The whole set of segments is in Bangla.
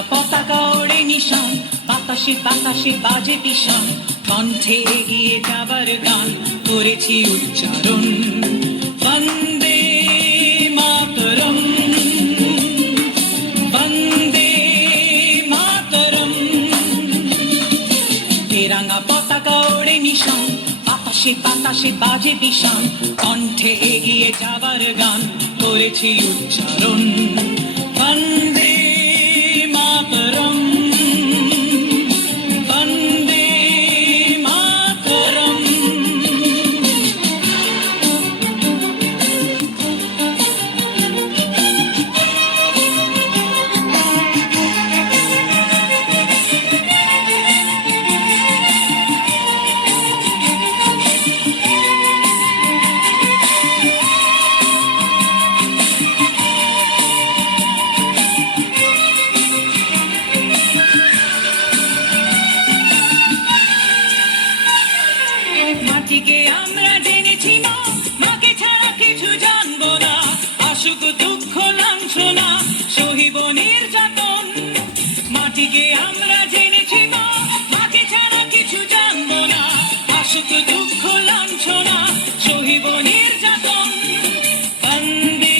রাঙা পতাকা ওড়ে নিশান, বাতাসে বাতাসে বাজে পিশান, কণ্ঠে এগিয়ে যাবার গান করেছি উচ্চারণ। বন্দে মাতরম, বন্দে মাতরম। এ রাঙা পতাকা ওড়ে নিশান, বাতাসে বাতাসে বাজে পিশান, কণ্ঠে এগিয়ে যাবার গান করেছি উচ্চারণ। বন্দে মাতরম, বন্দে মাতরম। মাটিকে আমরা জেনেছি না, মাকে ছাড়া কিছু জানবো না, আসুক দুঃখ লাঞ্ছনা সহিব নির্যাতন। মাটিকে আমরা জেনেছি না, মাকে ছাড়া কিছু জানবো না, আসুক দুঃখ লাঞ্ছনা সহিব নির্যাতন। বন্দে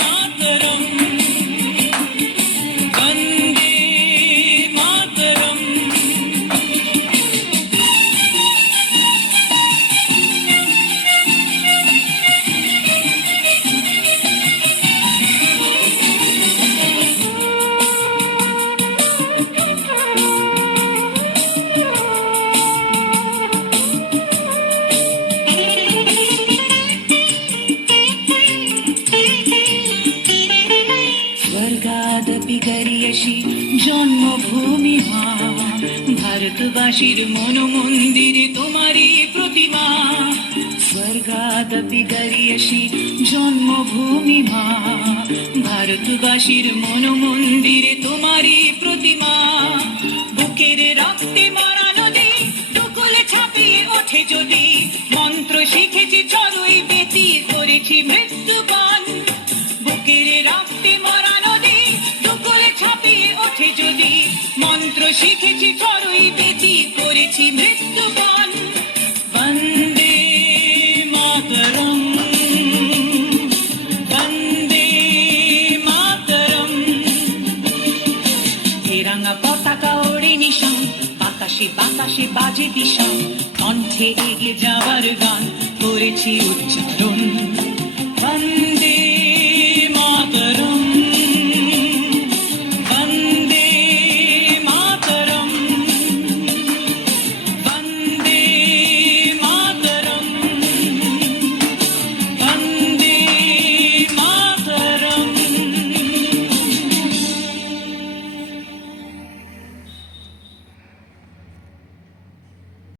মাতরম, বন্দে মাতরম। স্বর্গাদপি গরীয়সী জন্মভূমি মা, ভারতবাসীর মন মন্দিরে তোমারই প্রতিমা। স্বর্গাদপি গরীয়সী জন্মভূমি মা, ভারতবাসীর মন মন্দিরে তোমারই প্রতিমা। বুকের রক্তে মরা নদী দুকুলে ছাপিয়ে ওঠে যদি, মন্ত্র শিখেছি চড়ুই বেতি করেছি মৃত্যুবান। বুকের রক্তে মরা নদী দুকুলে ছাপিয়ে ওঠে যদি, মন্ত্র শিখেছি চড়ুই বেতি করেছি মৃত্যুবান। বন্দে মাতরম, বন্দে মাতরম। এ রাঙা পতাকা ওড়ে নিশান, বাতাসে বাতাসে বাজে পিশান, কণ্ঠে এগিয়ে যাওয়ার গান করেছি উচ্চারণ।